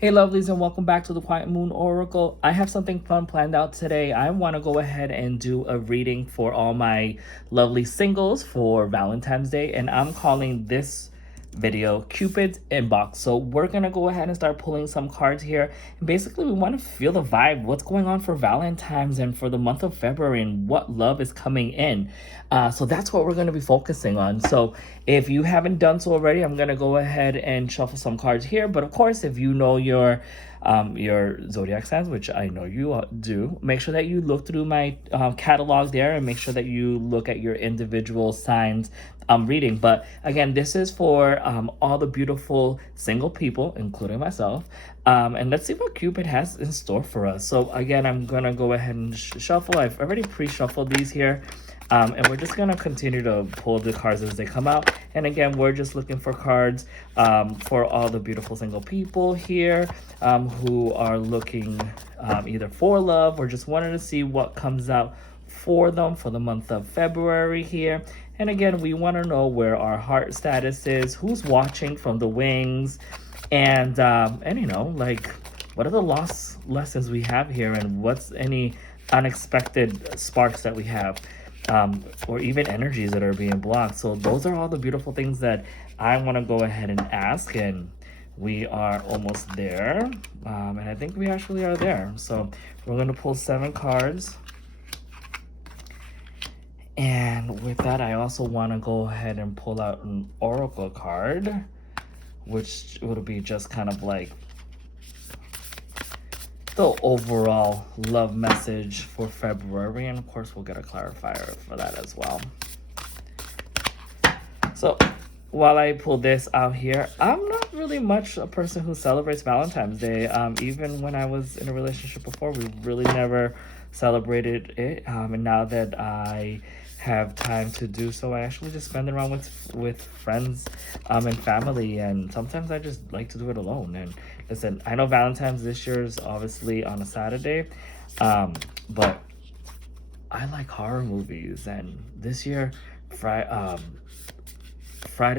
Hey lovelies, and welcome back to the Quiet Moon Oracle. I have something fun planned out today. I want to go ahead and do a reading for all my lovely singles for Valentine's Day, and I'm calling this video Cupid's Inbox. So we're going to go ahead and start pulling some cards here. And basically, we want to feel the vibe, what's going on for Valentine's and for the month of February, and what love is coming in. So that's what we're going to be focusing on. So if you haven't done so already, I'm going to go ahead and shuffle some cards here. But of course, if you know your zodiac signs, which I know you do, make sure that you look through my catalog there and make sure that you look at your individual signs reading. But again, this is for all the beautiful single people, including myself. And let's see what Cupid has in store for us. So again, I'm gonna go ahead and shuffle. I've already pre-shuffled these here. And we're just gonna continue to pull the cards as they come out. And again, we're just looking for cards for all the beautiful single people here who are looking either for love or just wanted to see what comes out for them for the month of February here. And again, we want to know where our heart status is, who's watching from the wings, and you know, like, what are the lost lessons we have here, and what's any unexpected sparks that we have, or even energies that are being blocked. So those are all the beautiful things that I want to go ahead and ask, and we are almost there, and I think we actually are there. So we're going to pull 7 cards. And with that, I also want to go ahead and pull out an oracle card, which would be just kind of like the overall love message for February. And of course, we'll get a clarifier for that as well. So while I pull this out here, I'm not really much a person who celebrates Valentine's Day. Even when I was in a relationship before, we really never celebrated it. And now that I have time to do so, I actually just spend it around with friends and family, and sometimes I just like to do it alone. And listen, I know Valentine's this year is obviously on a Saturday, but I like horror movies, and this year it's Friday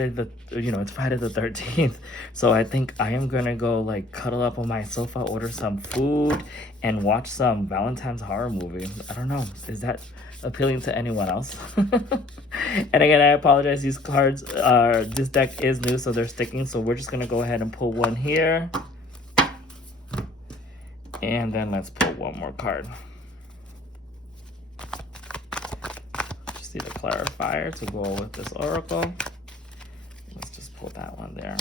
the 13th. So I think I am gonna go like cuddle up on my sofa, order some food, and watch some Valentine's horror movie. I don't know, is that appealing to anyone else? And again, I apologize, these cards this deck is new, so they're sticking. So we're just gonna go ahead and pull one here, and then let's pull one more card. Just need a clarifier to go with this oracle. Let's just pull that one there.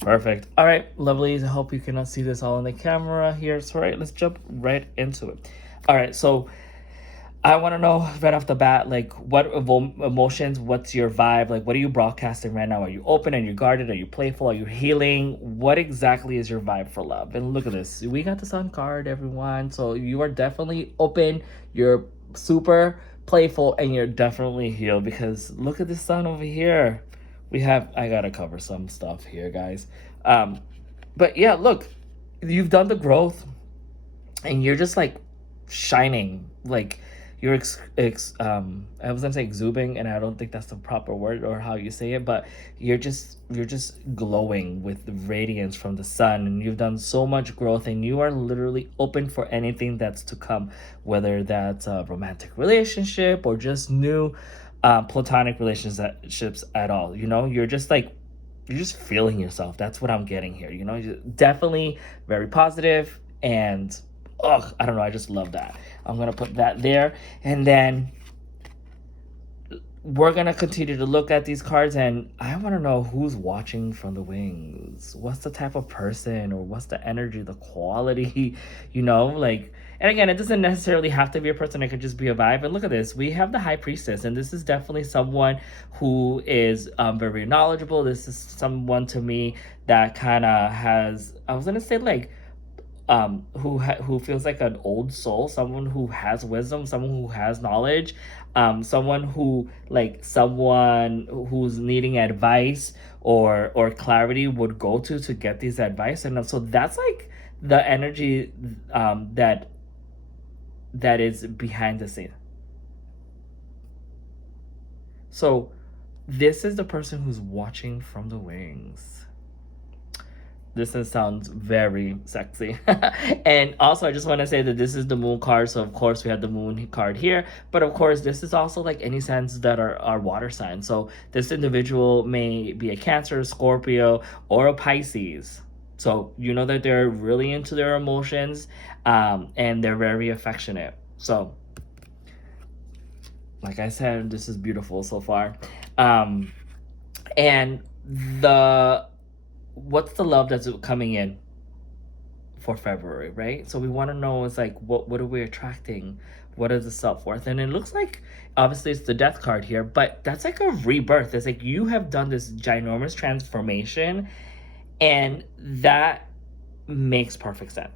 Perfect. All right, lovelies. I hope you cannot see this all in the camera here. So, all right, let's jump right into it. All right, so I want to know right off the bat, like, what emotions, what's your vibe? Like, what are you broadcasting right now? Are you open? Are you guarded? Are you playful? Are you healing? What exactly is your vibe for love? And look at this. We got the sun card, everyone. So you are definitely open. You're super playful, and you're definitely healed, because look at the sun over here. I gotta cover some stuff here, guys. But yeah, look, you've done the growth, and you're just like shining, like you're I was gonna say exuding, and I don't think that's the proper word or how you say it, but you're just glowing with the radiance from the sun, and you've done so much growth, and you are literally open for anything that's to come, whether that's a romantic relationship or just new platonic relationships at all. You know, you're just feeling yourself. That's what I'm getting here. You know, you're definitely very positive, and I don't know, I just love that. I'm gonna put that there, and then we're gonna continue to look at these cards, and I want to know who's watching from the wings. What's the type of person, or what's the energy, the quality, you know, like. And again, it doesn't necessarily have to be a person. It could just be a vibe. And look at this. We have the High Priestess, and this is definitely someone who is very knowledgeable. This is someone, to me, that kind of has, I was gonna say, like, who feels like an old soul, someone who has wisdom, someone who has knowledge, someone who's needing advice or clarity would go to get these advice. And so that's like the energy that is behind the scene. So this is the person who's watching from the wings. sounds very sexy. And also, I just want to say that this is the moon card, so of course we have the moon card here. But of course, this is also like any signs that are water signs. So this individual may be a Cancer, Scorpio, or a Pisces. So you know that they're really into their emotions, and they're very affectionate. So, like I said, this is beautiful so far. Um, and the what's the love that's coming in for February, right? So we want to know is like what are we attracting? What is the self-worth? And it looks like obviously it's the death card here, but that's like a rebirth. It's like you have done this ginormous transformation, and that makes perfect sense.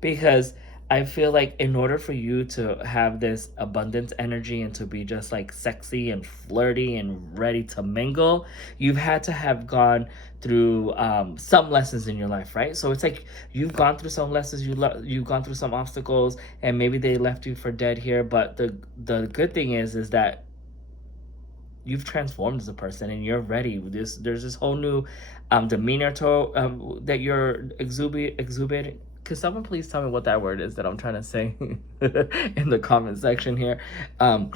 Because I feel like in order for you to have this abundance energy and to be just like sexy and flirty and ready to mingle, you've had to have gone through some lessons in your life, right? So it's like you've gone through some lessons, you've gone through some obstacles, and maybe they left you for dead here. But the good thing is that you've transformed as a person and you're ready. There's this whole new demeanor to that you're exuberant. Could someone please tell me what that word is that I'm trying to say in the comment section here? Um,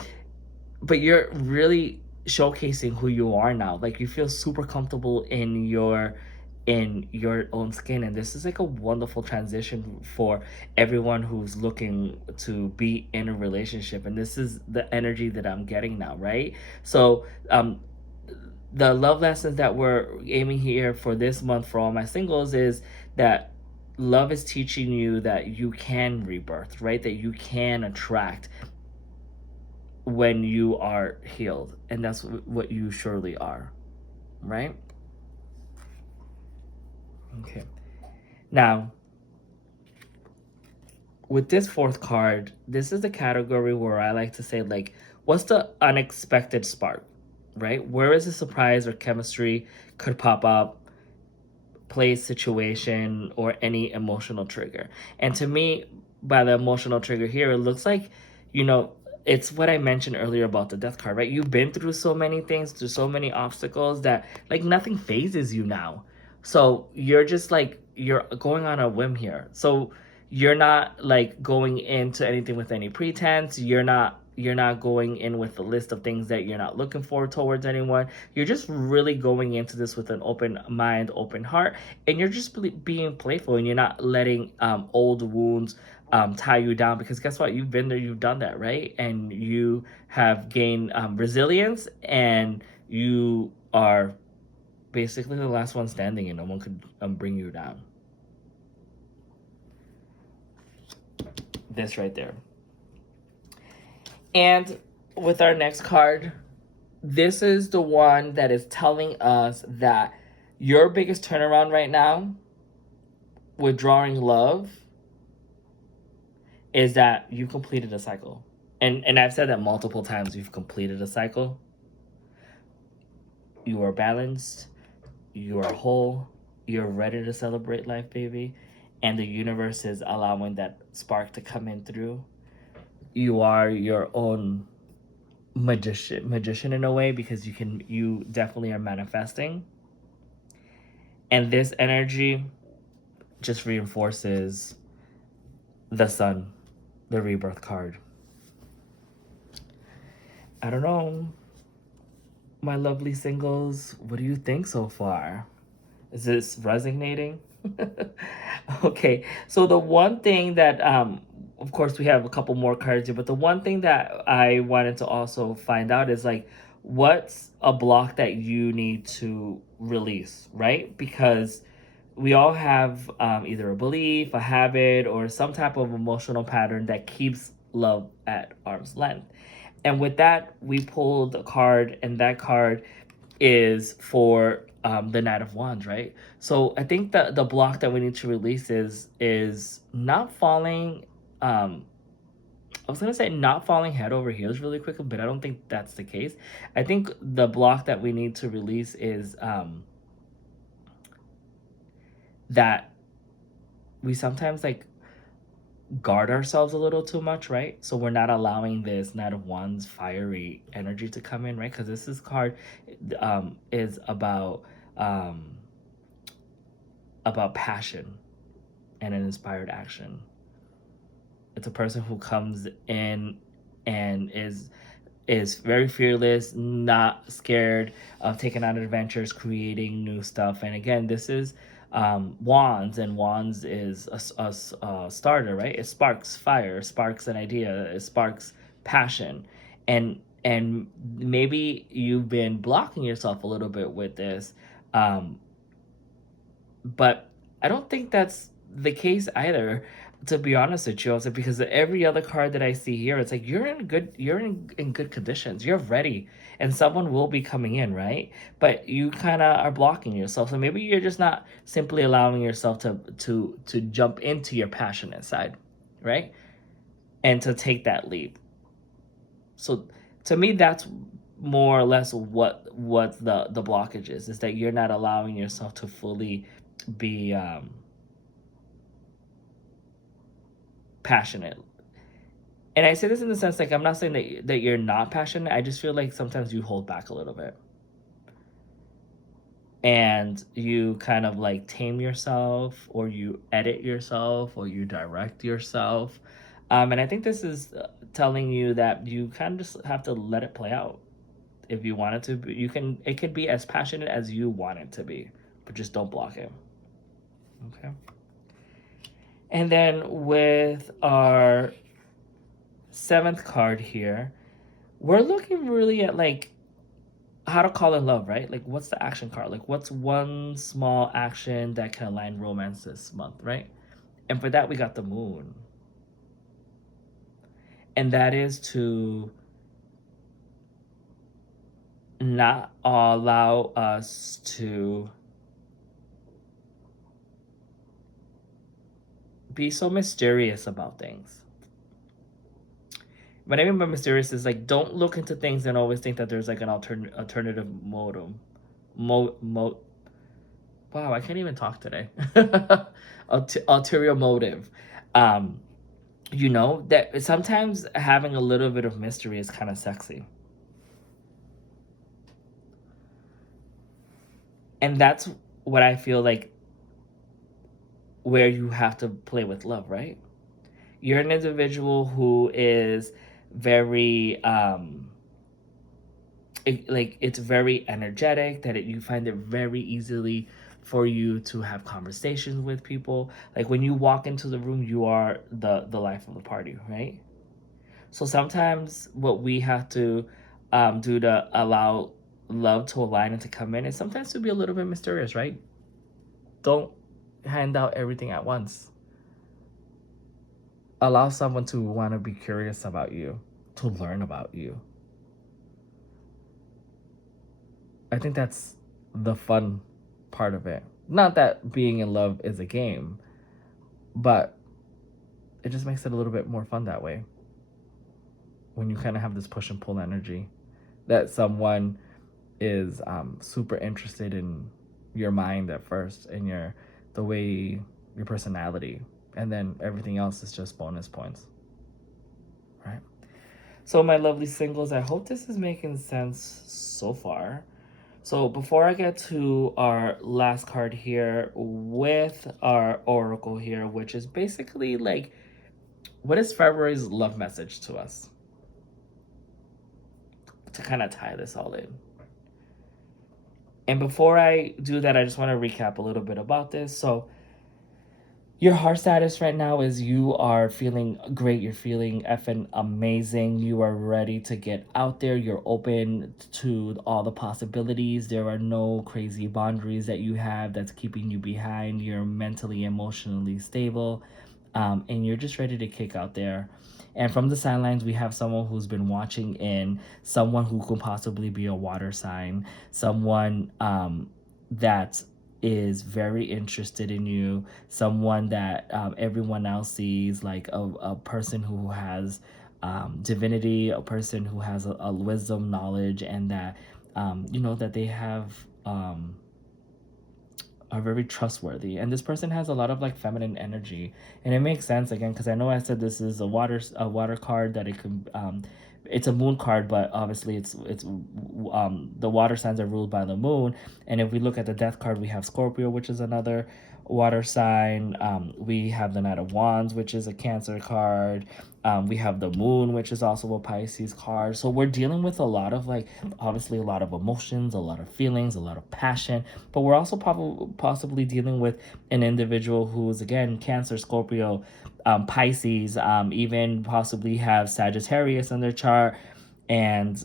but you're really showcasing who you are now. Like you feel super comfortable in your own skin, and this is like a wonderful transition for everyone who's looking to be in a relationship, and this is the energy that I'm getting now, right? So the love lessons that we're aiming here for this month for all my singles is that love is teaching you that you can rebirth, right? That you can attract when you are healed, and that's what you surely are, right? Okay. Now, with this fourth card, this is the category where I like to say, like, what's the unexpected spark, right? Where is a surprise or chemistry could pop up, place, situation, or any emotional trigger? And to me, by the emotional trigger here, it looks like, you know, it's what I mentioned earlier about the death card, right? You've been through so many things, through so many obstacles that like nothing phases you now. So you're just like, you're going on a whim here. So you're not like going into anything with any pretense. You're not going in with a list of things that you're not looking for towards anyone. You're just really going into this with an open mind, open heart, and you're just being playful, and you're not letting old wounds tie you down, because guess what? You've been there, you've done that, right? And you have gained resilience, and you are basically the last one standing, and no one could bring you down. This right there. And with our next card, this is the one that is telling us that your biggest turnaround right now, withdrawing love, is that you completed a cycle. And I've said that multiple times. You've completed a cycle. You are balanced. You are whole. You're ready to celebrate life, baby. And the universe is allowing that spark to come in through. You are your own magician in a way, because you definitely are manifesting. And this energy just reinforces the sun, the rebirth card. I don't know, my lovely singles, what do you think so far? Is this resonating? Okay, so the one thing that of course we have a couple more cards here, but the one thing that I wanted to also find out is like, what's a block that you need to release, right? Because we all have either a belief, a habit, or some type of emotional pattern that keeps love at arm's length. And with that, we pulled a card, and that card is for the Knight of Wands, right? So I think that the block that we need to release is not falling. I was gonna say not falling head over heels really quickly, but I don't think that's the case. I think the block that we need to release is that we sometimes like guard ourselves a little too much, right? So we're not allowing this Knight of Wands fiery energy to come in, right? Because this is card is about um, about passion and an inspired action. It's a person who comes in and is very fearless, not scared of taking on adventures, creating new stuff. And again, this is wands, and wands is a starter, right? It sparks fire, sparks an idea, it sparks passion, and maybe you've been blocking yourself a little bit with this, um, but I don't think that's the case either, to be honest with you. Also, because every other card that I see here, it's like you're in good conditions. You're ready, and someone will be coming in, right? But you kind of are blocking yourself. So maybe you're just not simply allowing yourself to jump into your passionate side, right? And to take that leap. So to me, that's more or less what the blockage is that you're not allowing yourself to fully be passionate. And I say this in the sense, like, I'm not saying that you're not passionate. I just feel like sometimes you hold back a little bit, and you kind of like tame yourself, or you edit yourself, or you direct yourself. And I think this is telling you that you kind of just have to let it play out. If you want it to be, you can. It could be as passionate as you want it to be, but just don't block it. Okay. And then with our seventh card here, we're looking really at like how to call in love, right? Like, what's the action card? Like, what's one small action that can align romance this month, right? And for that, we got the moon. And that is to not allow us to be so mysterious about things. What I mean by mysterious is like, don't look into things and always think that there's like an alternative modem. Mo, mo, wow, I can't even talk today. Ulterior motive. Um, you know, that sometimes having a little bit of mystery is kind of sexy. And that's what I feel like where you have to play with love, right? You're an individual who is very it's very energetic, that you find it very easily for you to have conversations with people. Like, when you walk into the room, you are the life of the party, right? So sometimes what we have to do to allow love to align and to come in is sometimes to be a little bit mysterious, right? Don't hand out everything at once. Allow someone to want to be curious about you, to learn about you. I think that's the fun part of it. Not that being in love is a game, but it just makes it a little bit more fun that way. When you kind of have this push and pull energy, that someone is super interested in your mind at first, and the way, your personality, and then everything else is just bonus points, right? So my lovely singles, I hope this is making sense so far. So before I get to our last card here with our oracle here, which is basically like, what is February's love message to us, to kind of tie this all in. And before I do that, I just want to recap a little bit about this. So your heart status right now is you are feeling great. You're feeling effing amazing. You are ready to get out there. You're open to all the possibilities. There are no crazy boundaries that you have that's keeping you behind. You're mentally, emotionally stable. And you're just ready to kick out there. And from the sidelines, we have someone who's been watching in, someone who could possibly be a water sign, someone that is very interested in you, someone that everyone else sees like a person who has divinity, a person who has a wisdom, knowledge, and that that they have are very trustworthy. And this person has a lot of like feminine energy, and it makes sense again because I know I said this is a water card, that it could it's a moon card, but obviously it's the water signs are ruled by the moon. And if we look at the death card, we have Scorpio, which is another water sign. We have the Knight of Wands, which is a Cancer card. We have the moon, which is also a Pisces card. So we're dealing with a lot of, like, obviously a lot of emotions, a lot of feelings, a lot of passion, but we're also possibly dealing with an individual who's, again, Cancer, Scorpio, Pisces, even possibly have Sagittarius in their chart. And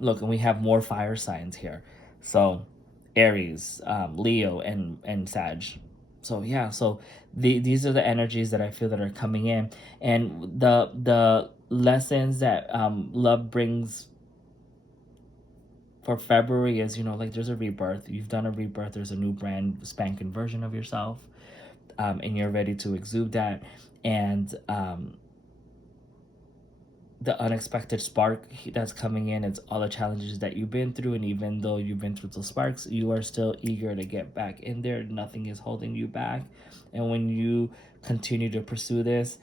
look, and we have more fire signs here. So Aries, Leo, and Sag. So yeah, so these are the energies that I feel that are coming in, and the lessons that love brings for February is, like, there's a rebirth. You've done a rebirth. There's a new brand spanking version of yourself, and you're ready to exude that. And the unexpected spark that's coming in, it's all the challenges that you've been through, and even though you've been through the sparks, you are still eager to get back in there. Nothing is holding you back, and when you continue to pursue this,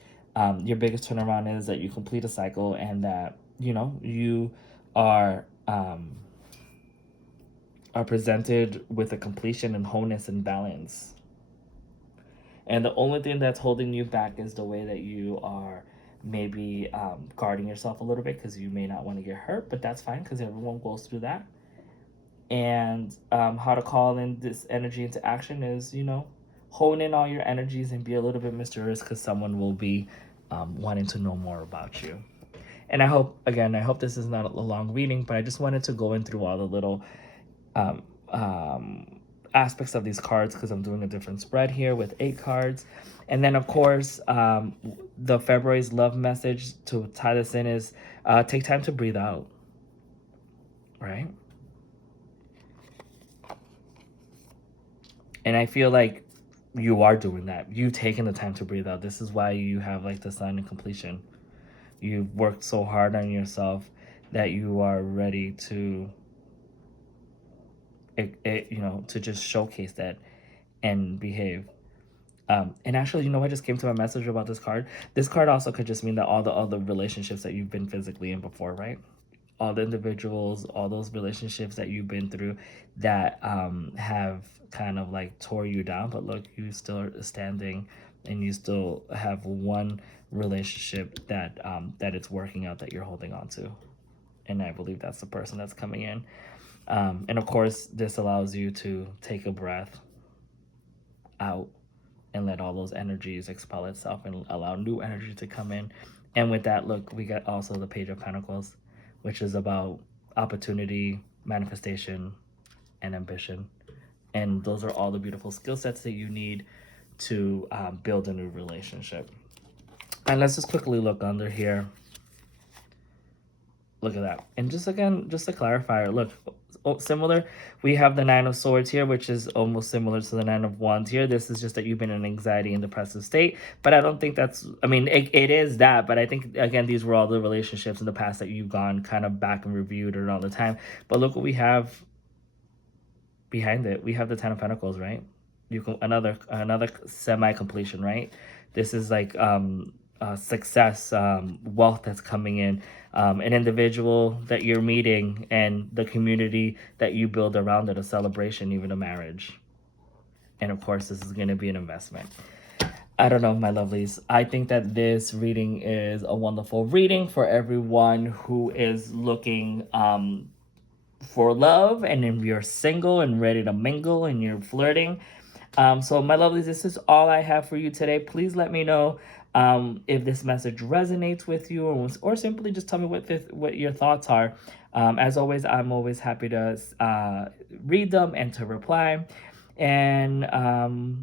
your biggest turnaround is that you complete a cycle, and that you are presented with a completion and wholeness and balance. And the only thing that's holding you back is the way that you are maybe guarding yourself a little bit, because you may not want to get hurt, but that's fine, because everyone goes through that. And how to call in this energy into action is, hone in all your energies and be a little bit mysterious, because someone will be wanting to know more about you. And I hope this is not a long reading, but I just wanted to go in through all the little um, aspects of these cards, because I'm doing a different spread here with 8 cards. And then, of course, the February's love message to tie this in is take time to breathe out, right? And I feel like you are doing that. You've taken the time to breathe out. This is why you have, like, the sign of completion. You've worked so hard on yourself that you are ready to to just showcase that and behave. And actually, I just came to a message about this card. This card also could just mean that all the other relationships that you've been physically in before, right? All the individuals, all those relationships that you've been through that have kind of, like, tore you down, but look, you still are standing, and you still have one relationship that that it's working out, that you're holding on to. And I believe that's the person that's coming in. And of course, this allows you to take a breath out and let all those energies expel itself and allow new energy to come in. And with that, look, we got also the Page of Pentacles, which is about opportunity, manifestation, and ambition. And those are all the beautiful skill sets that you need to build a new relationship. And let's just quickly look under here. Look at that. And just again, just a clarifier, look, similar. We have the 9 of Swords here, which is almost similar to the 9 of Wands here. This is just that you've been in an anxiety and depressive state. But I don't think that's, it is that. But I think, again, these were all the relationships in the past that you've gone kind of back and reviewed it all the time. But look what we have behind it. We have the 10 of Pentacles, right? You can another semi-completion, right? This is like success, wealth that's coming in, an individual that you're meeting, and the community that you build around it, a celebration, even a marriage. And of course, this is going to be an investment. I don't know, my lovelies. I think that this reading is a wonderful reading for everyone who is looking for love, and if you're single and ready to mingle and you're flirting. So my lovelies, this is all I have for you today. Please let me know if this message resonates with you, or simply just tell me what your thoughts are. As always, I'm always happy to read them and to reply. And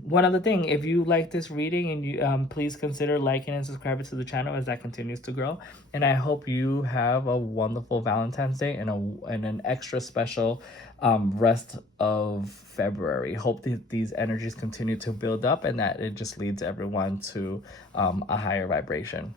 one other thing, if you like this reading, and you please consider liking and subscribing to the channel as that continues to grow. And I hope you have a wonderful Valentine's Day and an extra special rest of February. Hope that these energies continue to build up, and that it just leads everyone to a higher vibration.